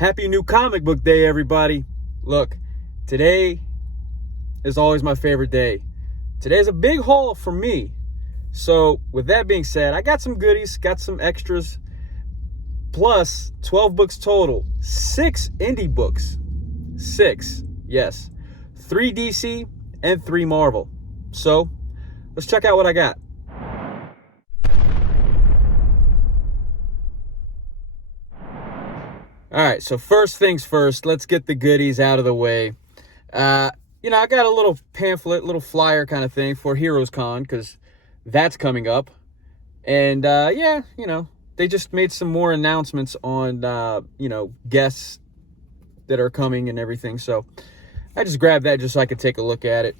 Happy new comic book day, everybody. Look, today is always my favorite day. Today's a big haul for me. So with that being said, I got some goodies, got some extras, plus 12 books total, 6 indie books, 6, yes, 3 DC and 3 Marvel. So let's check out what I got. All right, so first things first, let's get the goodies out of the way. I got a little pamphlet, little flyer kind of thing for Heroes Con, because that's coming up. And, they just made some more announcements on, guests that are coming and everything. So I just grabbed that just so I could take a look at it.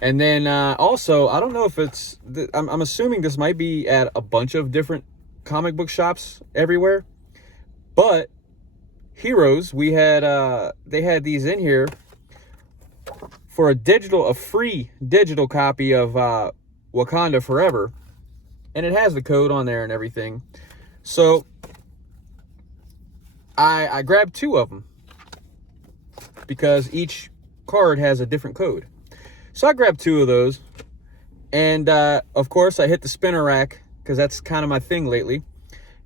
And then also, I don't know if it's, I'm assuming this might be at a bunch of different comic book shops everywhere. But Heroes, they had these in here for a free digital copy of Wakanda Forever, and it has the code on there and everything. So I grabbed 2 of them because each card has a different code. So I grabbed 2 of those, and of course I hit the spinner rack because that's kind of my thing lately.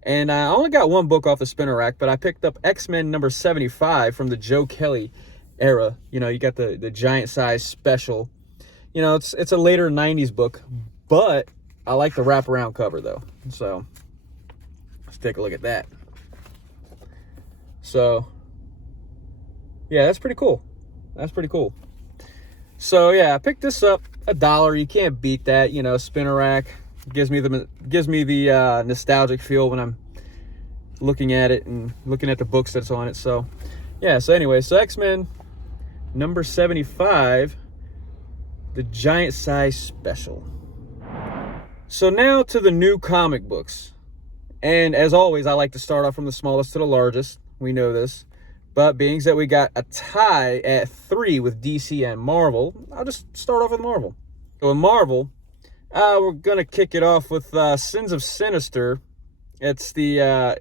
And I only got 1 book off the spinner rack, but I picked up X-Men number 75 from the Joe Kelly era. You got the giant size special. It's a later 90s book, but I like the wraparound cover though. So let's take a look at that. So yeah, that's pretty cool. So yeah, I picked this up $1. You can't beat that. Spinner rack gives me the nostalgic feel when I'm looking at it and looking at the books that's on it. So yeah, so anyway, so X-Men number 75, the giant size special. So now to the new comic books. And as always, I like to start off from the smallest to the largest. We know this. But being that we got a tie at 3 with DC and Marvel, I'll just start off with Marvel. So in Marvel, we're going to kick it off with Sins of Sinister. It's the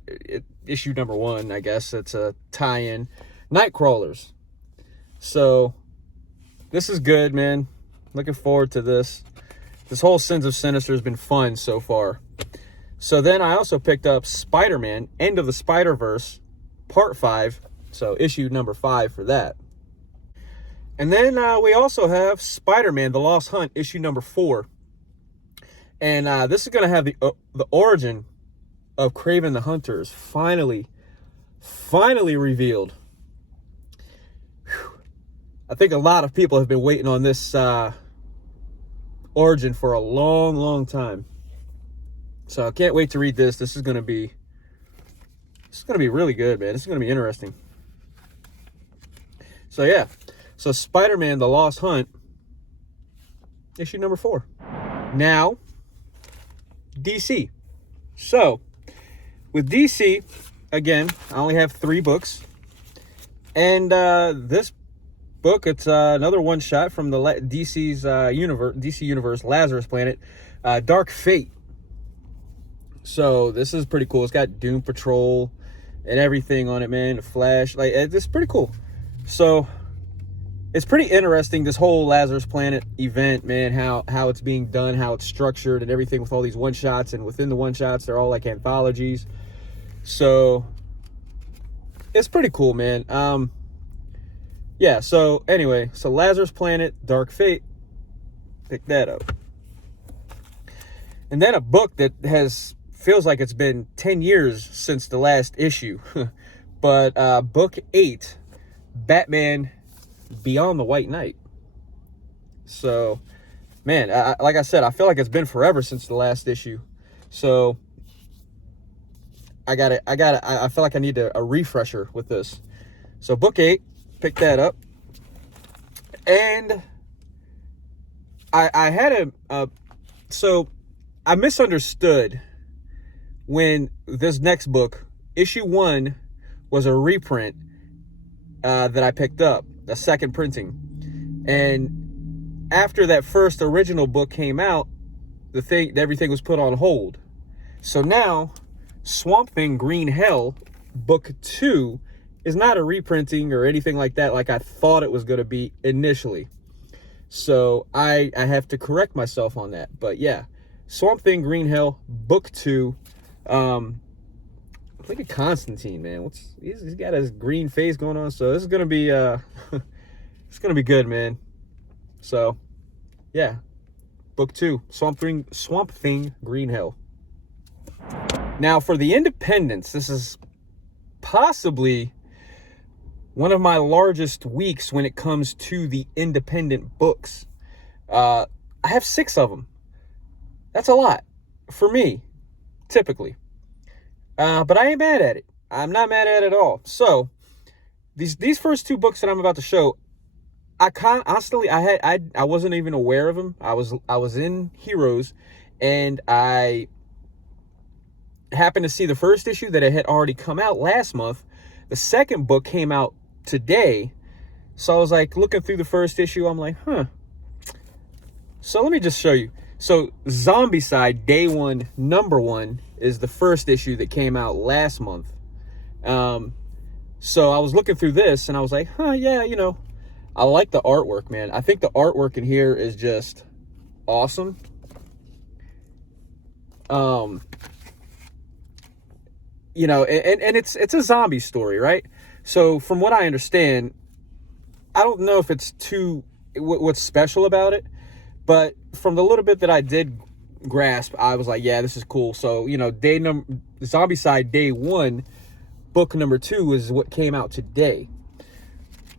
issue number 1, I guess. It's a tie-in. Nightcrawlers. So this is good, man. Looking forward to this. This whole Sins of Sinister has been fun so far. So then I also picked up Spider-Man, End of the Spider-Verse, Part 5. So issue number 5 for that. And then we also have Spider-Man, The Lost Hunt, issue number 4. And this is going to have the origin of Kraven the Hunter is finally revealed. Whew. I think a lot of people have been waiting on this origin for a long time. So I can't wait to read this. This is going to be really good, man. This is going to be interesting. So yeah. So Spider-Man, The Lost Hunt, issue number 4. Now, DC. So, with DC, again, I only have 3 books. And this book, it's another one-shot from the DC Universe, Lazarus Planet, Dark Fate. So, this is pretty cool. It's got Doom Patrol and everything on it, man. The Flash. It's pretty cool. So, it's pretty interesting, this whole Lazarus Planet event, man, how it's being done, how it's structured and everything with all these one-shots. And within the one-shots, they're all like anthologies. So it's pretty cool, man. Yeah, so anyway, so Lazarus Planet, Dark Fate, pick that up. And then a book that feels like it's been 10 years since the last issue. But book 8, Batman Beyond the White Knight. So, man, like I said, I feel like it's been forever since the last issue. So, I feel like I need a refresher with this. So, book 8, pick that up. And I had so I misunderstood when this next book, issue 1, was a reprint that I picked up, a second printing. And after that first original book came out, everything was put on hold. So now Swamp Thing Green Hell book 2 is not a reprinting or anything like that, like I thought it was going to be initially. So I have to correct myself on that. But yeah, Swamp Thing Green Hell, book 2. Look at Constantine, man. He's got his green face going on. So this is gonna be it's gonna be good, man. So yeah, book 2, Swamp Thing Green Hell. Now for the independents, this is possibly one of my largest weeks when it comes to the independent books. I have 6 of them. That's a lot for me, typically. But I ain't mad at it. I'm not mad at it at all. So these first 2 books that I'm about to show, I wasn't even aware of them. I was in Heroes, and I happened to see the first issue that it had already come out last month. The second book came out today. So I was like looking through the first issue. I'm like, huh. So let me just show you. So Zombicide Day 1, number 1 is the first issue that came out last month. So I was looking through this and I was like, huh, yeah, you know, I like the artwork, man. I think the artwork in here is just awesome. You know, and it's a zombie story, right? So from what I understand, I don't know if it's what's special about it, but from the little bit that I did grasp, I was like, yeah, this is cool. So, you know, Zombicide Day 1, book number 2 is what came out today.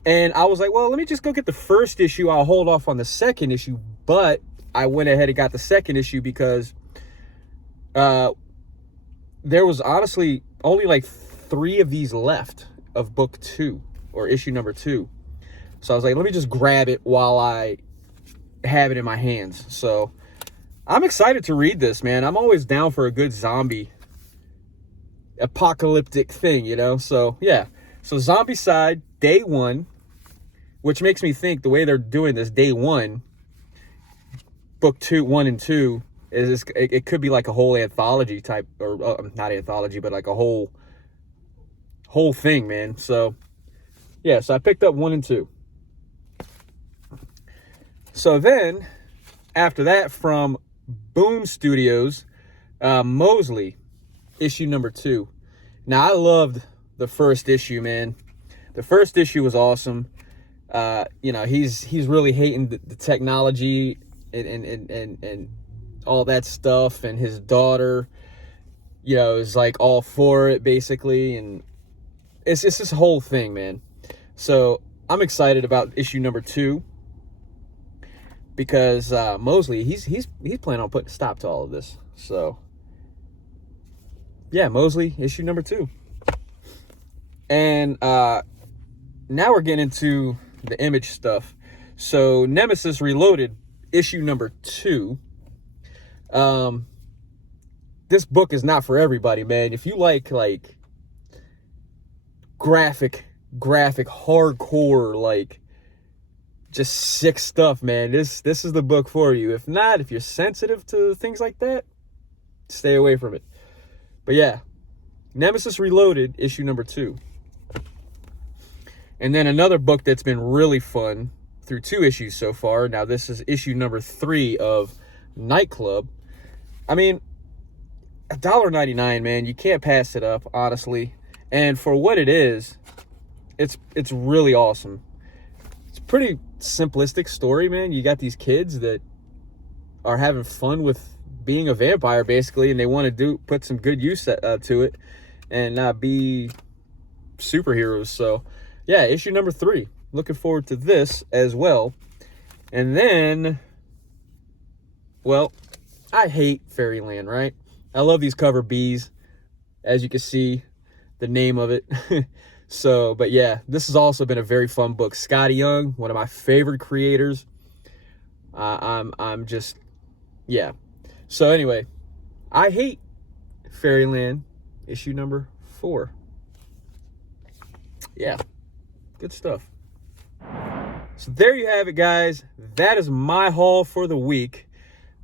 And I was like, well, let me just go get the first issue. I'll hold off on the second issue. But I went ahead and got the second issue because there was honestly only like 3 of these left of book 2 or issue number 2. So I was like, let me just grab it while I have it in my hands. So I'm excited to read this, man. I'm always down for a good zombie apocalyptic thing, you know? So yeah. So Zombicide Day 1, which makes me think the way they're doing this, Day 1, book 1 and 2, is it could be like a whole anthology type, or not anthology, but like a whole thing, man. So yeah, so I picked up 1 and 2. So then after that, from Boom Studios, Mosley, issue number 2. Now I loved the first issue, man. The first issue was awesome. You know, he's really hating the technology and all that stuff, and his daughter, you know, is like all for it basically, and it's this whole thing, man. So I'm excited about issue number 2 because Mosley, he's planning on putting a stop to all of this. So yeah, Mosley, issue number 2. And now we're getting into the Image stuff. So Nemesis Reloaded, issue number 2. This book is not for everybody, man. If you like graphic, hardcore, like just sick stuff, man, this is the book for you. If not, if you're sensitive to things like that, stay away from it. But yeah, Nemesis Reloaded, issue number 2. And then another book that's been really fun through 2 issues so far. Now this is issue number 3 of Nightclub. I mean, $1.99, man. You can't pass it up, honestly. And for what it is, it's really awesome. It's a pretty simplistic story, man. You got these kids that are having fun with being a vampire, basically, and they want to put some good use to it and not be superheroes. So yeah, issue number 3. Looking forward to this as well. And then, well, I hate Fairyland, right? I love these cover Bs, as you can see, the name of it. So, but yeah, this has also been a very fun book. Scotty Young, one of my favorite creators. I'm just, yeah. So anyway, I hate Fairyland, issue number 4. Yeah, good stuff. So there you have it, guys. That is my haul for the week.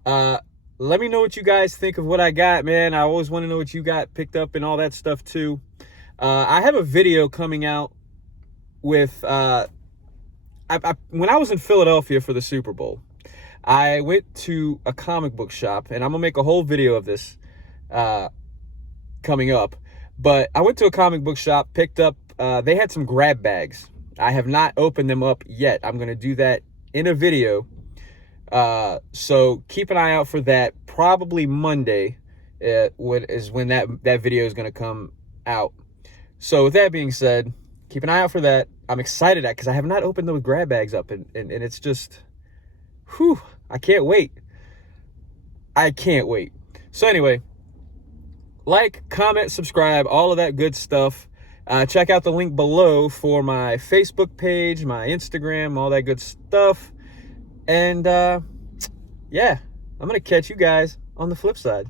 Let me know what you guys think of what I got, man. I always want to know what you got picked up and all that stuff too. I have a video coming out with when I was in Philadelphia for the Super Bowl, I went to a comic book shop, and I'm gonna make a whole video of this coming up. But I went to a comic book shop, picked up, they had some grab bags. I have not opened them up yet. I'm gonna do that in a video. So keep an eye out for that. Probably Monday is when that video is gonna come out. So with that being said, keep an eye out for that. I'm excited because I have not opened those grab bags up, and it's just, whew, I can't wait. I can't wait. So anyway, like, comment, subscribe, all of that good stuff. Check out the link below for my Facebook page, my Instagram, all that good stuff. And yeah, I'm going to catch you guys on the flip side.